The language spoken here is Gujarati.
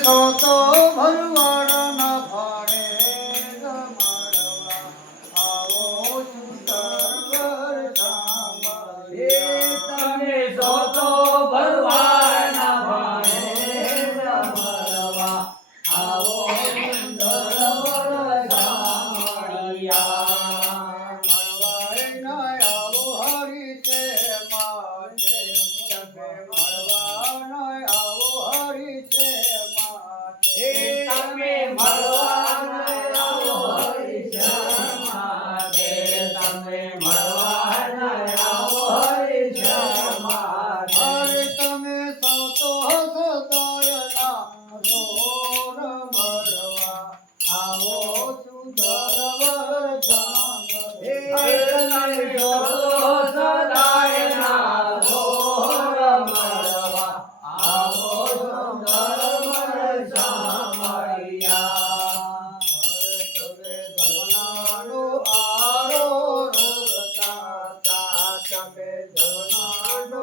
સો તો ભરવાડના ભાણે જમાડવા આવો સુંદર તમે સો તો ભરવાડના ભાણે જમાડવા આવો સુંદર વરસામળિયા. મળવાના આવો હરી છે માટે તમે મળવાના આવો હરી છે માટે તમે મળવાના આવો હરિશ્ચંદ્ર તમે મળવાના આવો હરિશ્ચંદ્ર. અરે તમે સૌ તો સદાયના રોર મળવા આવો સુંદર વરસામ તમે સો સદાયના ઘોર મળવા આવો સુંદર વરસામળિયા. તમે જમનાનો આરો રસતા તમે જમનાનો